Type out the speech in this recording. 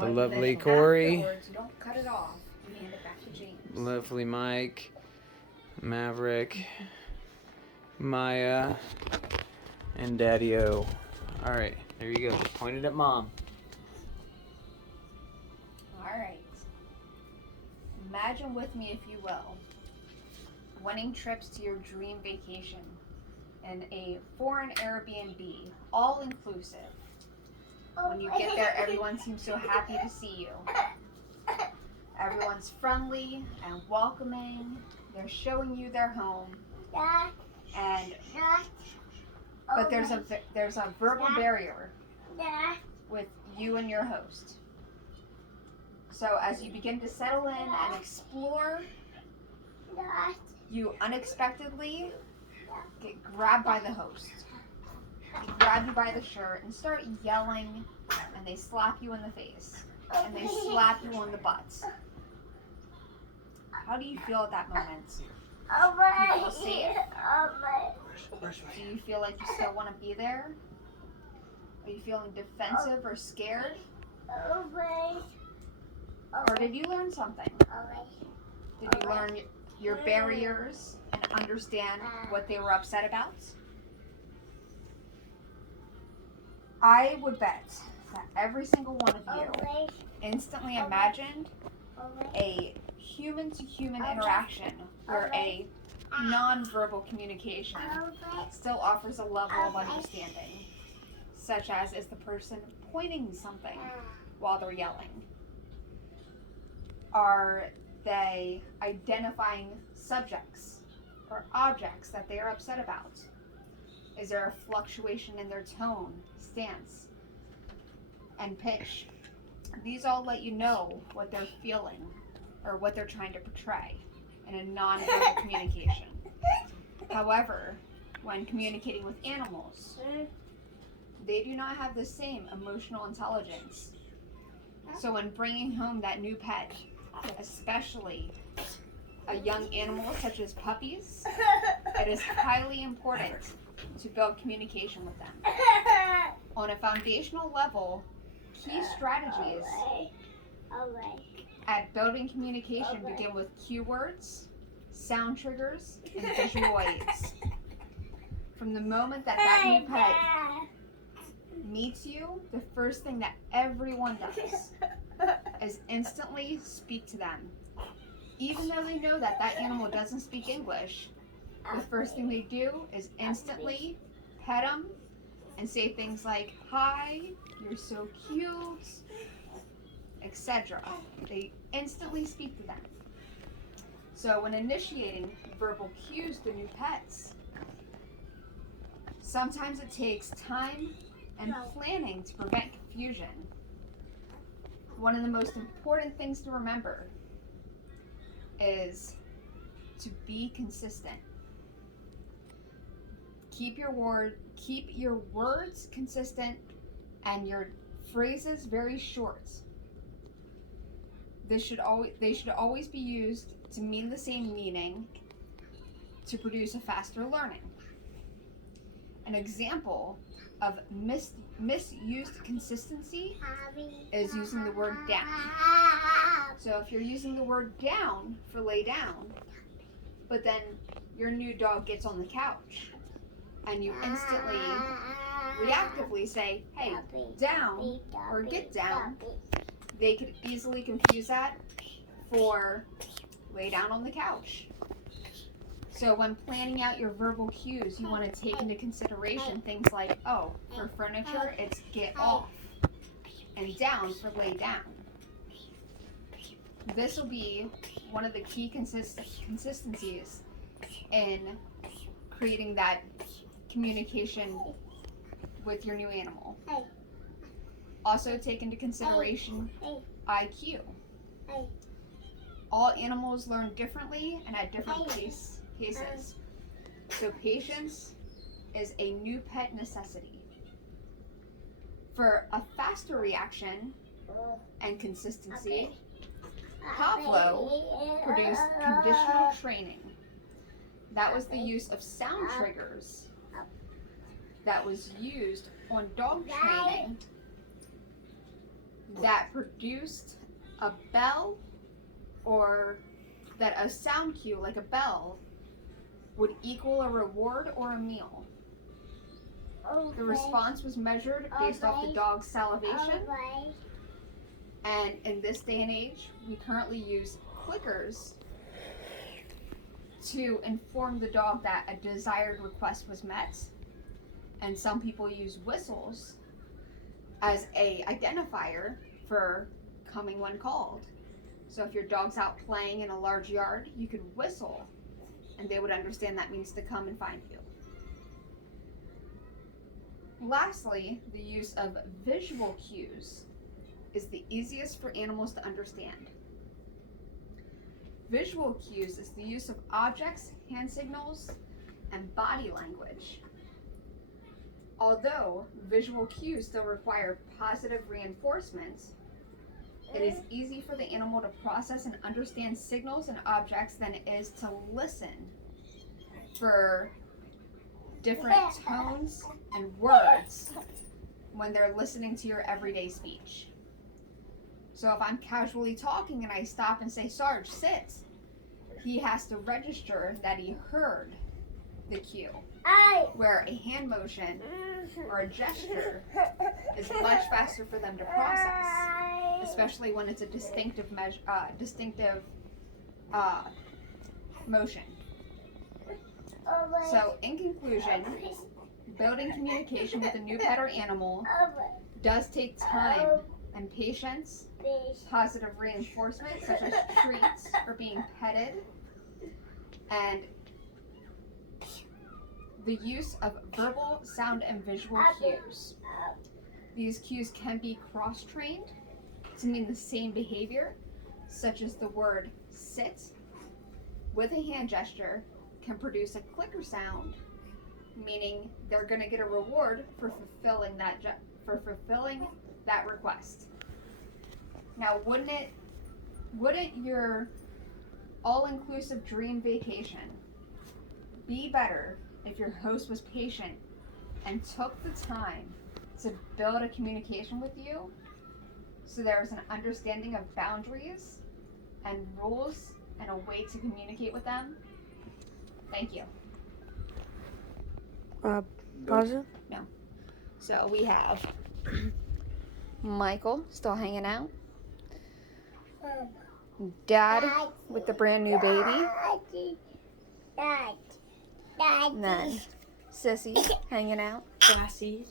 the lovely Corey, Don't cut it off. You hand it back to James. lovely Mike, Maverick, Maya, and Daddy-O. Alright, there you go. Just point it at Mom. Alright. Imagine with me, if you will, winning trips to your dream vacation in a foreign Airbnb, all inclusive. When you get there, everyone seems so happy to see you. Everyone's friendly and welcoming. They're showing you their home. But there's a verbal barrier with you and your host. So as you begin to settle in and explore, you unexpectedly get grabbed by the host. They grab you by the shirt and start yelling, and they slap you in the face, and they slap you on the butt. How do you feel at that moment? Do you feel safe? Do you feel like you still want to be there? Are you feeling defensive or scared? Or did you learn something? Did you learn your barriers and understand what they were upset about? I would bet that every single one of you instantly imagined a human-to-human interaction where a non-verbal communication still offers a level of understanding, such as is the person pointing something while they're yelling? Are they identifying subjects or objects that they are upset about? Is there a fluctuation in their tone, stance, and pitch? These all let you know what they're feeling or what they're trying to portray in a non-verbal communication. However, when communicating with animals, they do not have the same emotional intelligence. So when bringing home that new pet, especially a young animal such as puppies, it is highly important to build communication with them. On a foundational level, key strategies at building communication begin with cue words, sound triggers, and visual aids. From the moment that new pet meets you, the first thing that everyone does is instantly speak to them. Even though they know that animal doesn't speak English, the first thing they do is instantly pet them and say things like, "Hi, you're so cute," etc. They instantly speak to them. So when initiating verbal cues to new pets, sometimes it takes time and planning to prevent confusion. One of the most important things to remember is to be consistent. Keep your words consistent and your phrases very short. They should always be used to mean the same meaning to produce a faster learning. An example of misused consistency is using the word down. So if you're using the word down for lay down, but then your new dog gets on the couch and you instantly reactively say, "Hey, down," or "get down," they could easily confuse that for lay down on the couch. So when planning out your verbal cues, you want to take into consideration things like, for furniture, it's get off, and down for lay down. This will be one of the key consistencies in creating that communication with your new animal. Also take into consideration IQ. All animals learn differently and at different paces. So patience is a new pet necessity. For a faster reaction and consistency, Pavlo produced conditional training. That was the use of sound triggers that was used on dog training that produced a bell or that a sound cue like a bell would equal a reward or a meal. The response was measured based off the dog's salivation. And in this day and age, we currently use clickers to inform the dog that a desired request was met. And some people use whistles as a identifier for coming when called. So if your dog's out playing in a large yard, you could whistle and they would understand that means to come and find you. Lastly, the use of visual cues is the easiest for animals to understand. Visual cues is the use of objects, hand signals, and body language. Although visual cues still require positive reinforcement, it is easy for the animal to process and understand signals and objects than it is to listen for different tones and words when they're listening to your everyday speech. So if I'm casually talking and I stop and say, "Sarge, sit," he has to register that he heard the cue. Where a hand motion or a gesture is much faster for them to process, especially when it's a distinctive motion. So in conclusion, building communication with a new pet or animal does take time and patience, positive reinforcement such as treats or being petted, and the use of verbal, sound, and visual cues. These cues can be cross-trained to mean the same behavior, such as the word sit with a hand gesture can produce a clicker sound, meaning they're going to get a reward for fulfilling that request. Now, wouldn't your all-inclusive dream vacation be better if your host was patient and took the time to build a communication with you so there was an understanding of boundaries and rules and a way to communicate with them? Thank you. Pause it? No. So we have Michael still hanging out. Dad with the brand new baby. And then Sissy hanging out. Classy.